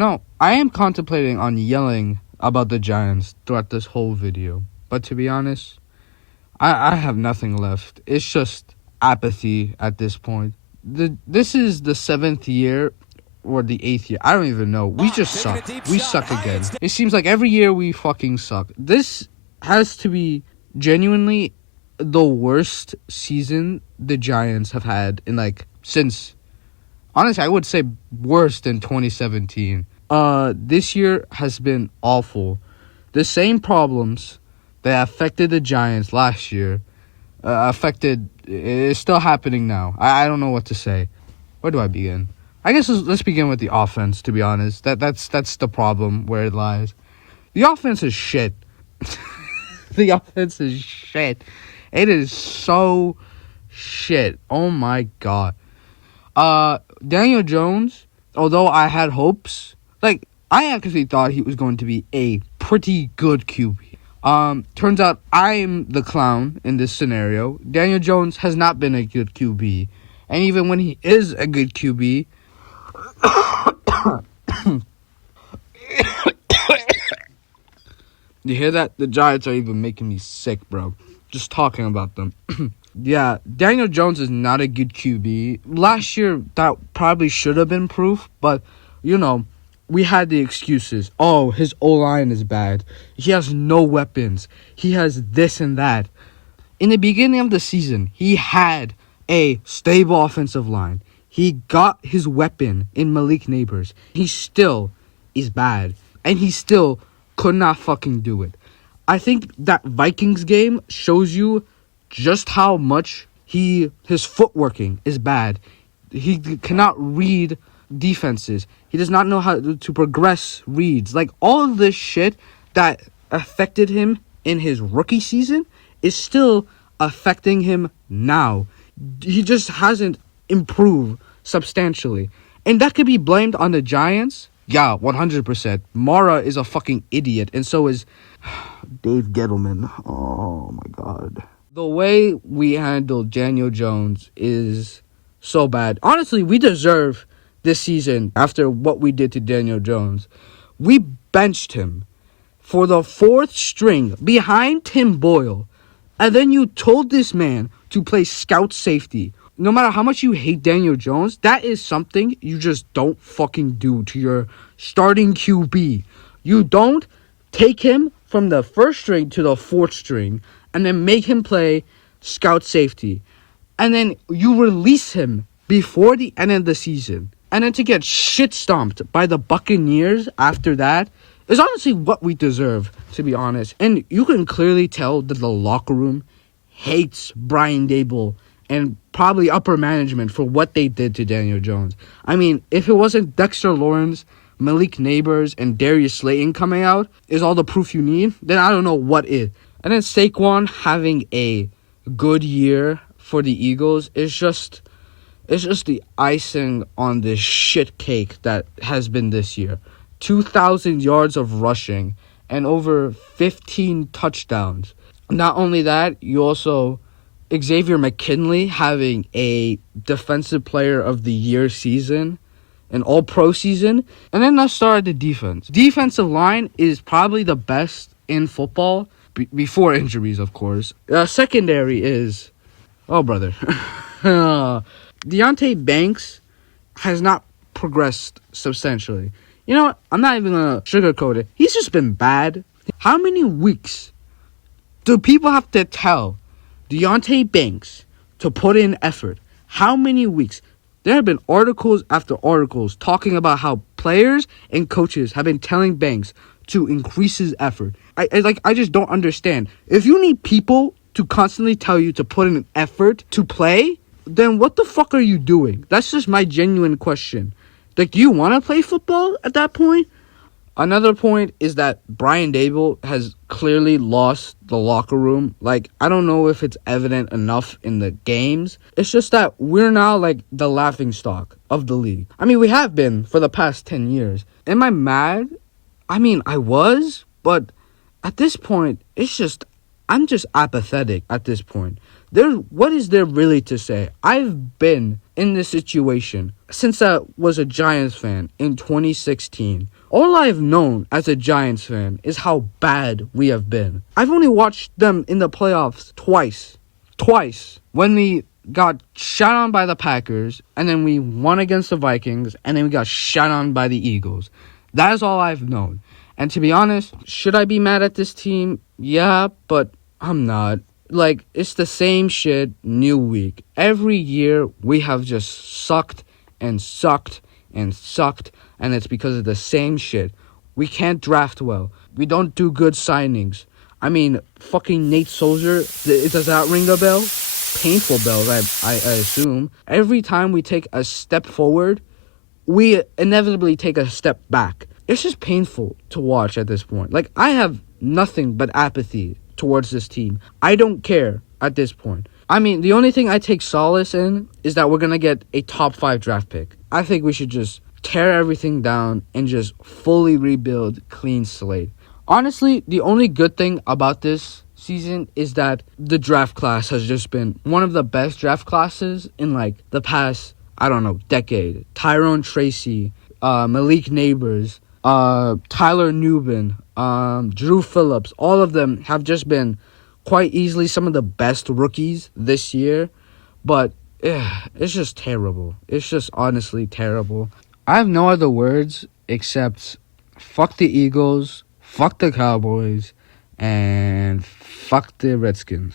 I am contemplating on yelling about the Giants throughout this whole video. But to be honest, I have nothing left. It's just apathy at this point. This is the 7th year or the 8th year. I don't even know. We just suck. We suck again. It seems like every year we fucking suck. This has to be genuinely the worst season the Giants have had in since, honestly, I would say worse than 2017. This year has been awful. The same problems that affected the Giants last year is still happening now. I don't know what to say. Where do I begin? I guess let's begin with the offense, to be honest. That's the problem where it lies. The offense is shit. The offense is shit. It is so shit. Oh my god. Daniel Jones, although I had hopes, I actually thought he was going to be a pretty good QB. Turns out I'm the clown in this scenario. Daniel Jones has not been a good QB. And even when he is a good QB, you hear that? The Giants are even making me sick, bro. Just talking about them. Yeah, Daniel Jones is not a good QB. Last year, that probably should have been proof, but, we had the excuses. Oh, his O-line is bad. He has no weapons. He has this and that. In the beginning of the season, he had a stable offensive line. He got his weapon in Malik Neighbors. He still is bad. And he still could not fucking do it. I think that Vikings game shows you just how much his footworking is bad. He cannot read defenses. He does not know how to progress reads. All of this shit that affected him in his rookie season is still affecting him now. He just hasn't improved substantially. And that could be blamed on the Giants. Yeah, 100%. Mara is a fucking idiot, and so is Dave Gettleman. Oh my god. The way we handled Daniel Jones is so bad. Honestly, we deserve this season, after what we did to Daniel Jones. We benched him for the 4th string behind Tim Boyle. And then you told this man to play scout safety. No matter how much you hate Daniel Jones, that is something you just don't fucking do to your starting QB. You don't take him from the 1st string to the 4th string and then make him play scout safety. And then you release him before the end of the season. And then to get shit stomped by the Buccaneers after that is honestly what we deserve, to be honest. And you can clearly tell that the locker room hates Brian Daboll and probably upper management for what they did to Daniel Jones. I mean, if it wasn't Dexter Lawrence, Malik Neighbors, and Darius Slayton coming out is all the proof you need, then I don't know what is. And then Saquon having a good year for the Eagles is just the icing on this shit cake that has been this year. 2,000 yards of rushing and over 15 touchdowns. Not only that, you also Xavier McKinley having a Defensive Player of the Year season, an All-Pro season. And then let's start at the defense. Defensive line is probably the best in football, before injuries, of course. Secondary is, oh, brother. Deonte Banks has not progressed substantially. You know what? I'm not even going to sugarcoat it. He's just been bad. How many weeks do people have to tell Deonte Banks to put in effort? How many weeks? There have been articles after articles talking about how players and coaches have been telling Banks to increase his effort. I just don't understand. If you need people to constantly tell you to put in an effort to play, then what the fuck are you doing? That's just my genuine question. Do you want to play football at that point? Another point is that Brian Daboll has clearly lost the locker room. I don't know if it's evident enough in the games. It's just that we're now, the laughingstock of the league. I mean, we have been for the past 10 years. Am I mad? I mean, I was, but at this point, I'm just apathetic at this point. What is there really to say? I've been in this situation since I was a Giants fan in 2016. All I've known as a Giants fan is how bad we have been. I've only watched them in the playoffs twice. Twice. When we got shot on by the Packers, and then we won against the Vikings, and then we got shot on by the Eagles. That is all I've known. And to be honest, should I be mad at this team? Yeah, but I'm not. Like, it's the same shit, new week. Every year, we have just sucked and sucked and sucked, and it's because of the same shit. We can't draft well. We don't do good signings. I mean, fucking Nate Soldier, does that ring a bell? Painful bells, I assume. Every time we take a step forward, we inevitably take a step back. It's just painful to watch at this point. Like, I have nothing but apathy towards this team. I don't care at this point. I mean, the only thing I take solace in is that we're going to get a top 5 draft pick. I think we should just tear everything down and just fully rebuild, clean slate. Honestly, the only good thing about this season is that the draft class has just been one of the best draft classes in like the past, I don't know, decade. Tyrone Tracy, Malik Neighbors, Tyler Nubin, Drew Phillips, all of them have just been quite easily some of the best rookies this year. But it's just terrible. It's just honestly terrible. I have no other words except fuck the Eagles, fuck the Cowboys, and fuck the Redskins.